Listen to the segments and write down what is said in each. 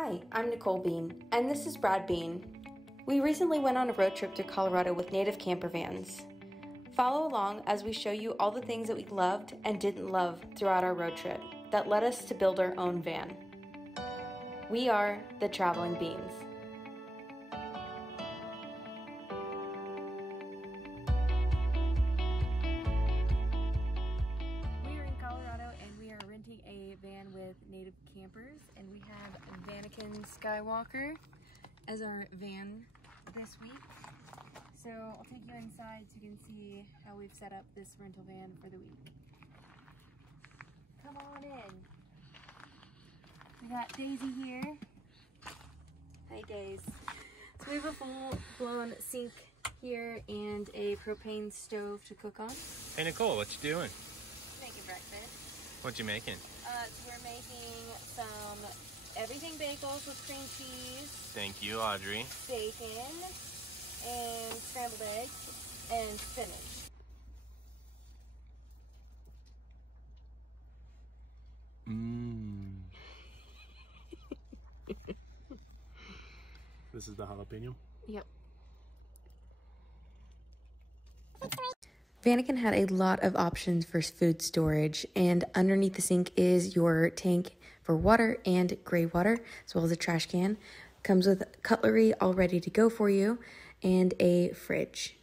Hi, I'm Nicole Bean, and this is Brad Bean. We recently went on a road trip through Colorado with Native Campervans. Follow along as we show you all the things that we loved and didn't love throughout our road trip that led us to build our own van. We are the Traveling Beans. We are in Colorado and we are renting a van with Native Campers, and we have Vanakin Skywalker as our van this week. So I'll take you inside so you can see how we've set up this rental van for the week. Come on in. We got Daisy here. Hi, Daisy. So we have a full-blown sink here and a propane stove to cook on. Hey Nicole, what you doing? Making breakfast. What you making? So we're making some everything bagels with cream cheese. Thank you, Audrey. Bacon and scrambled eggs and spinach. Mmm. This is the jalapeno? Yep. Vanakin had a lot of options for food storage, and underneath the sink is your tank for water and gray water, as well as a trash can. Comes with cutlery all ready to go for you, and a fridge.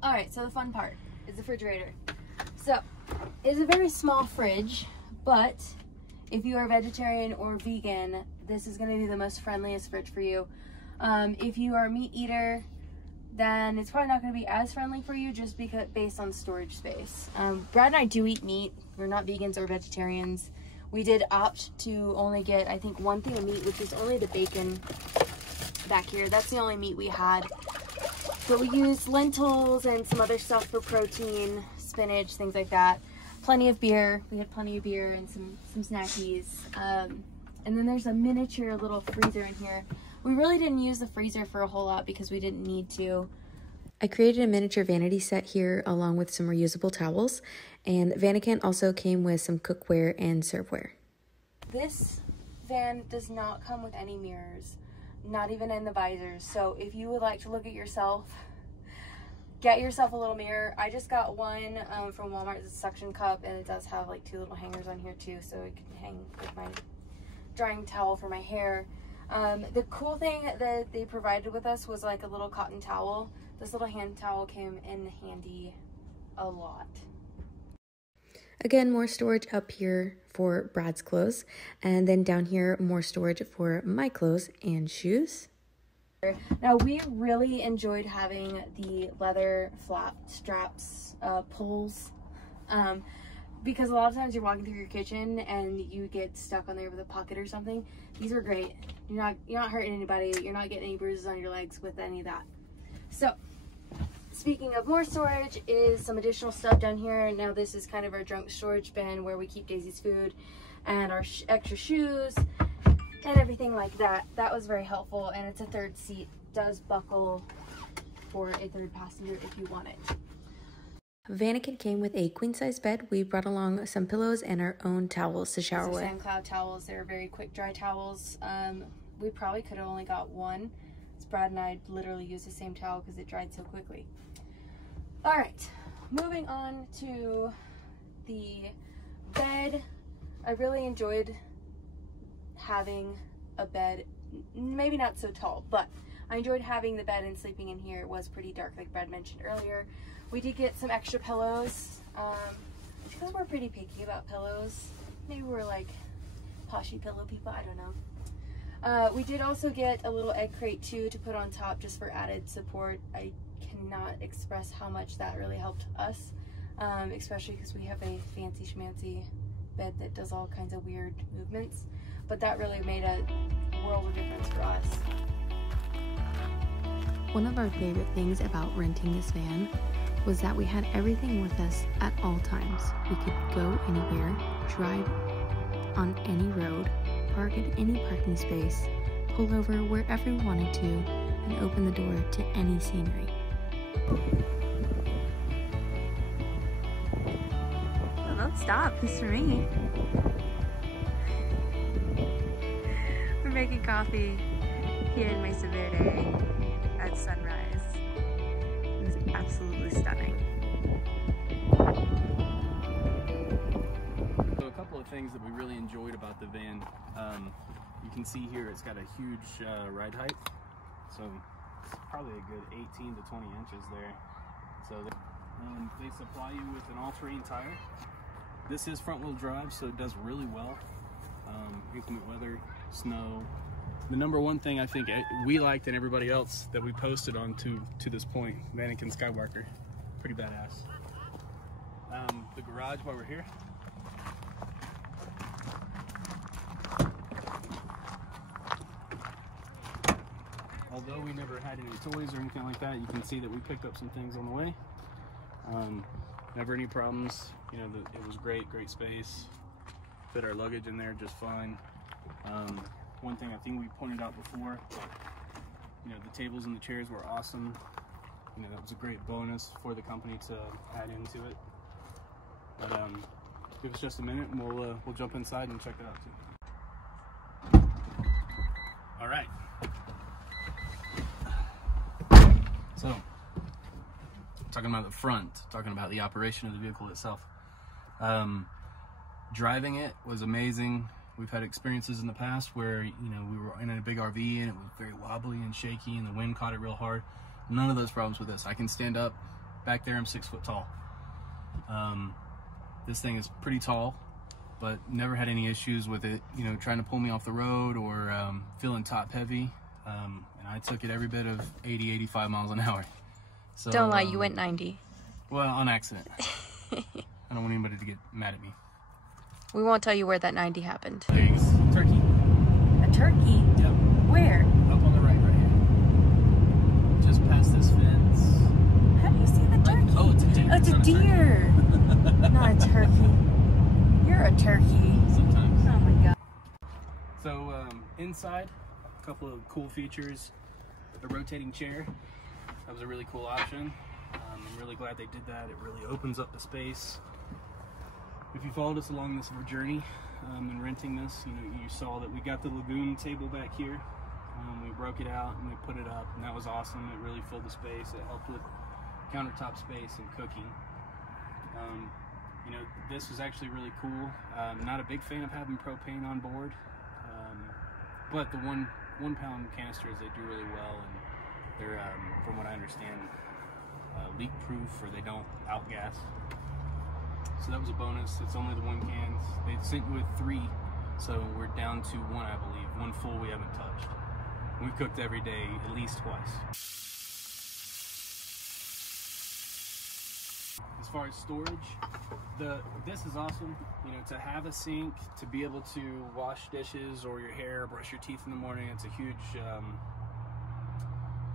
All right, so the fun part is the refrigerator. So it's a very small fridge, but if you are vegetarian or vegan, this is gonna be the most friendliest fridge for you. If you are a meat eater, then it's probably not going to be as friendly for you just because based on storage space. Brad and I do eat meat. We're not vegans or vegetarians. We did opt to only get, I think, one thing of meat, which is only the bacon back here. That's the only meat we had. But we used lentils and some other stuff for protein, spinach, things like that. Plenty of beer. We had plenty of beer and some snackies. And then there's a miniature little freezer in here. We really didn't use the freezer for a whole lot because we didn't need to. I created a miniature vanity set here along with some reusable towels, and Vanakin also came with some cookware and serveware. This van does not come with any mirrors, not even in the visors. So if you would like to look at yourself, get yourself a little mirror. I just got one from Walmart. It's a suction cup, and it does have like two little hangers on here too, so it can hang with my drying towel for my hair. The cool thing that they provided with us was like a little cotton towel. This little hand towel came in handy a lot. Again, more storage up here for Brad's clothes, and then down here more storage for my clothes and shoes. Now we really enjoyed having the leather flap straps, pulls, because a lot of times you're walking through your kitchen and you get stuck on there with a pocket or something. These are great. You're not hurting anybody. You're not getting any bruises on your legs with any of that. So speaking of more storage is some additional stuff down here. Now this is kind of our junk storage bin where we keep Daisy's food and our extra shoes and everything like that. That was very helpful, and it's a third seat. Does buckle for a third passenger if you want it. Vanakin came with a queen-size bed. We brought along some pillows and our own towels to shower with. SandCloud towels. They're very quick dry towels. We probably could have only got one. Brad and I literally used the same towel because it dried so quickly. All right, moving on to the bed. I really enjoyed having a bed, maybe not so tall, but I enjoyed having the bed and sleeping in here. It was pretty dark, like Brad mentioned earlier. We did get some extra pillows because we're pretty picky about pillows. Maybe we're like poshy pillow people, I don't know. We did also get a little egg crate too to put on top just for added support. I cannot express how much that really helped us, especially because we have a fancy schmancy bed that does all kinds of weird movements, but that really made a world of difference for us. One of our favorite things about renting this van was that we had everything with us at all times. We could go anywhere, drive on any road, park at any parking space, pull over wherever we wanted to, and open the door to any scenery. Well, don't stop, it's for me. making coffee here in Mesa Verde at sunrise. It was absolutely stunning. So a couple of things that we really enjoyed about the van. You can see here it's got a huge ride height. So it's probably a good 18 to 20 inches there. So they supply you with an all-terrain tire. This is front-wheel drive, so it does really well. Inclement weather, snow. The number one thing I think we liked and everybody else that we posted on to this point, Mannequin Skywalker, pretty badass. The garage while we're here. Although we never had any toys or anything like that, you can see that we picked up some things on the way. Never any problems. You know, it was great space. Fit our luggage in there just fine. One thing I think we pointed out before, you know, the tables and the chairs were awesome. You know, that was a great bonus for the company to add into it. But give us just a minute and we'll jump inside and check it out too. All right. So, talking about the front, talking about the operation of the vehicle itself. Driving it was amazing. We've had experiences in the past where, you know, we were in a big RV and it was very wobbly and shaky and the wind caught it real hard. None of those problems with this. I can stand up. Back there I'm 6 foot tall. This thing is pretty tall, but never had any issues with it, you know, trying to pull me off the road or feeling top heavy. And I took it every bit of 80, 85 miles an hour. So, Don't lie, you went 90. Well, on accident. I don't want anybody to get mad at me. We won't tell you where that 90 happened. There you go. Turkey. A turkey? Yep. Where? Up on the right here. Just past this fence. How do you see the turkey? Oh, it's a deer. Oh, it's a deer. Not a turkey. You're a turkey. Sometimes. Oh my god. So inside, a couple of cool features. The rotating chair. That was a really cool option. I'm really glad they did that. It really opens up the space. If you followed us along this journey and renting this, you know, you saw that we got the lagoon table back here. We broke it out and we put it up, and that was awesome. It really filled the space. It helped with countertop space and cooking. You know, this was actually really cool. Not a big fan of having propane on board, but the one pound canisters, they do really well, and they're, from what I understand, leak proof, or they don't outgas. So that was a bonus. It's only the 1 can. They sent with 3, so we're down to 1, I believe. 1 full we haven't touched. We've cooked every day at least twice. As far as storage, this is awesome. You know, to have a sink, to be able to wash dishes or your hair, brush your teeth in the morning, it's a huge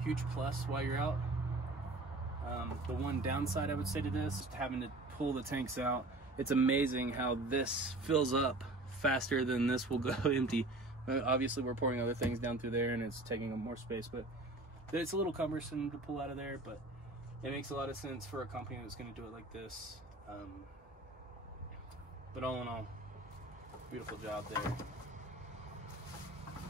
huge plus while you're out. The one downside I would say to this is having to pull the tanks out. It's amazing how this fills up faster than this will go empty. Obviously we're pouring other things down through there and it's taking up more space, but it's a little cumbersome to pull out of there, but it makes a lot of sense for a company that's going to do it like this. But all in all, beautiful job there.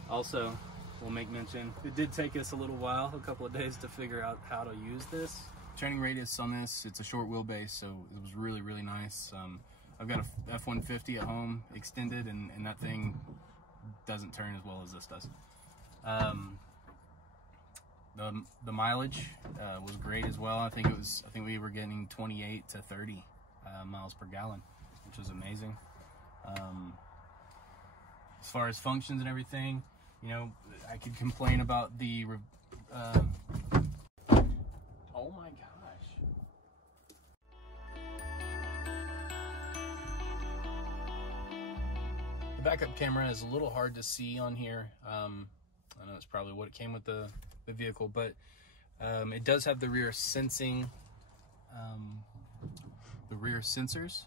Also, we'll make mention, it did take us a little while, a couple of days, to figure out how to use this. Turning radius on this, it's a short wheelbase, so it was really, really nice. I've got a F-150 at home, extended, and that thing doesn't turn as well as this does. The mileage was great as well. I think we were getting 28 to 30 miles per gallon, which was amazing. As far as functions and everything, you know, I could complain about the oh my gosh. The backup camera is a little hard to see on here. I know it's probably what it came with the vehicle, but it does have the rear sensing, the rear sensors,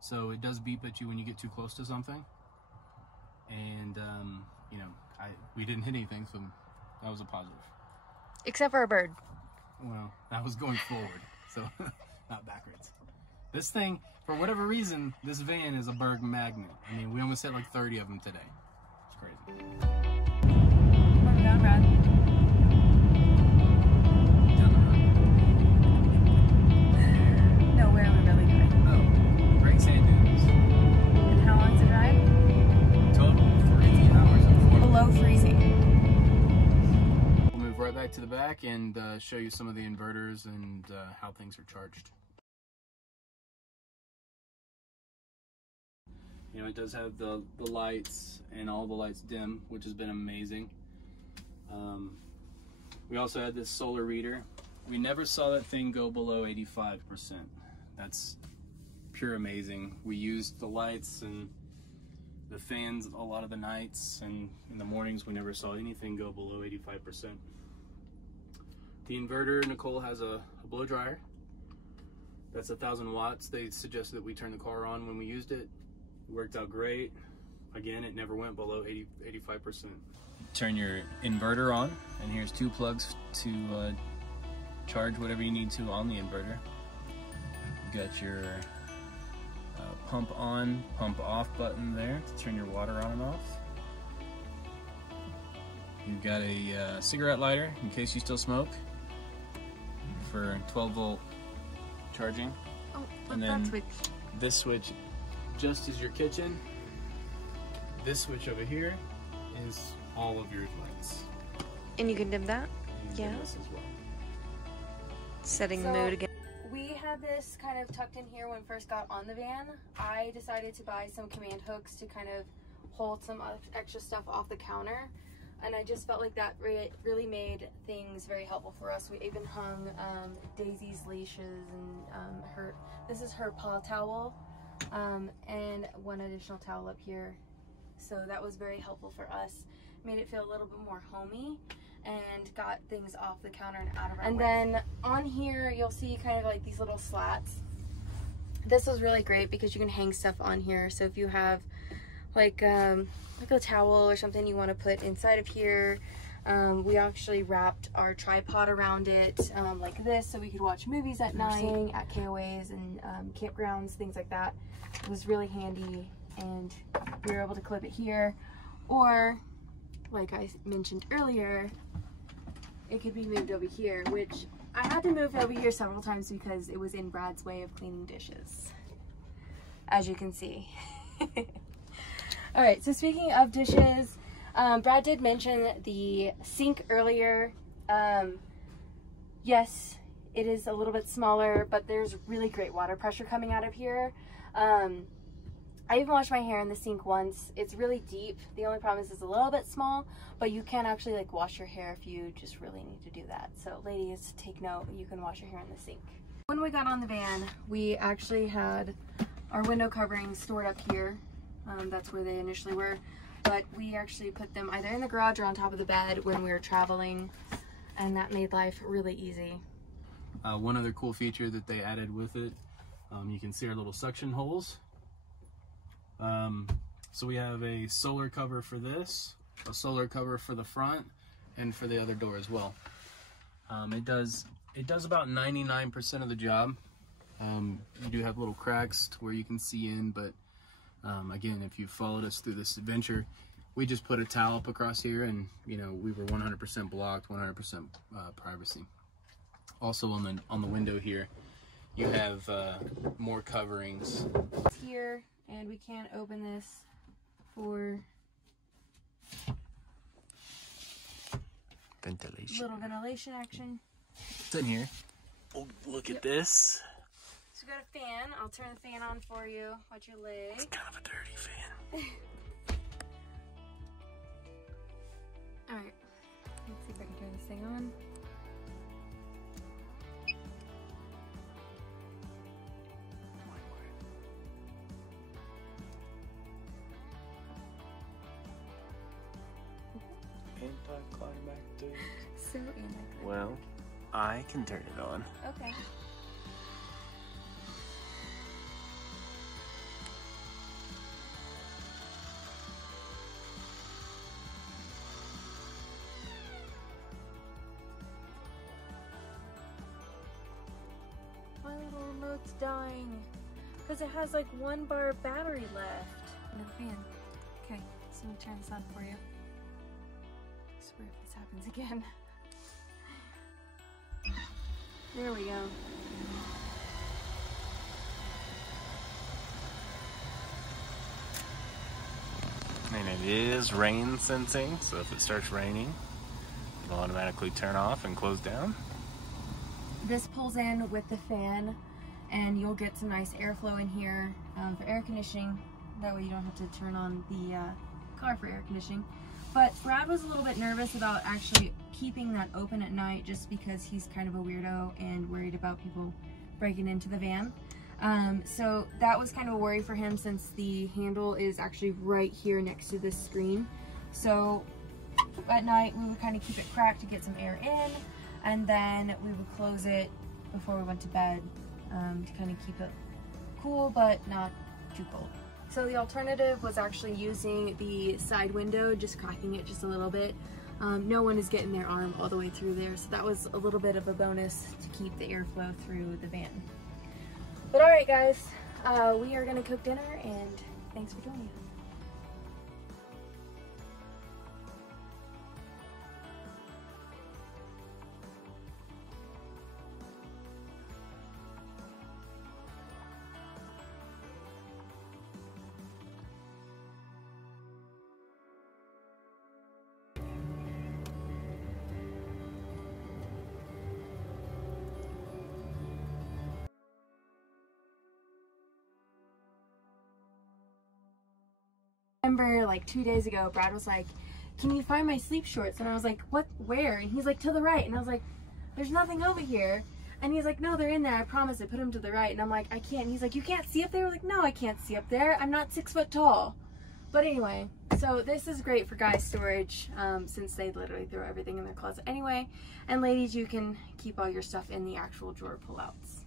so it does beep at you when you get too close to something. And you know, we didn't hit anything, so that was a positive. Except for a bird. Well, that was going forward, so not backwards. This thing, for whatever reason, this van is a bird magnet. I mean, we almost hit like 30 of them today. It's crazy. going, Brad? Down the road. No, where are we really going? Oh, Great Sand Dunes. And how long's the drive? Total 3 hours and 40. Below freezing. We'll move right back to the back and show you some of the inverters and how things are charged. You know, it does have the lights and all the lights dim, which has been amazing. We also had this solar reader. We never saw that thing go below 85%. That's pure amazing. We used the lights and the fans a lot of the nights, and in the mornings we never saw anything go below 85%. The inverter, Nicole has a blow dryer. That's 1,000 watts. They suggested that we turn the car on when we used it. It worked out great. Again, it never went below 85%. Turn your inverter on, and here's 2 plugs to charge whatever you need to on the inverter. You got your pump on, pump off button there to turn your water on and off. You've got a cigarette lighter in case you still smoke for 12 volt charging. Oh, and that then switch. this switch just is your kitchen. This switch over here is all of your lights. And you can dim that? And Yeah. this as well. Setting So- the mood again. We had this kind of tucked in here when we first got on the van. I decided to buy some command hooks to kind of hold some extra stuff off the counter. And I just felt like that really made things very helpful for us. We even hung Daisy's leashes and this is her paw towel and one additional towel up here. So that was very helpful for us. Made it feel a little bit more homey and got things off the counter and out of our way. And then on here, you'll see kind of like these little slats. This was really great because you can hang stuff on here. So if you have like a towel or something you want to put inside of here, we actually wrapped our tripod around it like this so we could watch movies at night at KOAs and campgrounds, things like that. It was really handy, and we were able to clip it here, or like I mentioned earlier, it could be moved over here, which I had to move over here several times because it was in Brad's way of cleaning dishes, as you can see. All right, so speaking of dishes, Brad did mention the sink earlier. Yes, it is a little bit smaller, but there's really great water pressure coming out of here. I even washed my hair in the sink once. It's really deep. The only problem is it's a little bit small, but you can actually like wash your hair if you just really need to do that. So ladies, take note, you can wash your hair in the sink. When we got on the van, we actually had our window coverings stored up here. That's where they initially were, but we actually put them either in the garage or on top of the bed when we were traveling, and that made life really easy. One other cool feature that they added with it, you can see our little suction holes. So we have a solar cover for this, a solar cover for the front, and for the other door as well. It does about 99% of the job. You do have little cracks to where you can see in, but again, if you've followed us through this adventure, we just put a towel up across here, and you know, we were 100% blocked, 100% privacy. Also on the window here, you have more coverings. It's here, and we can't open this for Ventilation. little ventilation action. It's in here. Oh, look at this. So we got a fan. I'll turn the fan on for you. Watch your leg. It's kind of a dirty fan. All right. Let's see if I can turn this thing on. Anticlimactic. So anticlimactic. Well, I can turn it on. Okay. My little remote's dying because it has like 1 bar of battery left. No fan. Okay, so let me turn this on for you. swear if this happens again. There we go. And it is rain sensing, so if it starts raining, it'll automatically turn off and close down. This pulls in with the fan, and you'll get some nice airflow in here for air conditioning. That way you don't have to turn on the car for air conditioning. But Brad was a little bit nervous about actually keeping that open at night just because he's kind of a weirdo and worried about people breaking into the van. So that was kind of a worry for him since the handle is actually right here next to this screen. So at night we would kind of keep it cracked to get some air in, and then we would close it before we went to bed to kind of keep it cool but not too cold. So the alternative was actually using the side window, just cracking it just a little bit. No one is getting their arm all the way through there, so that was a little bit of a bonus to keep the airflow through the van. But alright guys, we are going to cook dinner, and thanks for joining us. I remember like 2 days ago, Brad was like, "Can you find my sleep shorts?" And I was like, "What? Where?" And he's like, "To the right." And I was like, "There's nothing over here." And he's like, "No, they're in there. I promise. I put them to the right." And I'm like, "I can't." And he's like, "You can't see up there?" We're like, "No, I can't see up there. I'm not 6 foot tall." But anyway, so this is great for guys' storage since they literally throw everything in their closet anyway. And ladies, you can keep all your stuff in the actual drawer pullouts.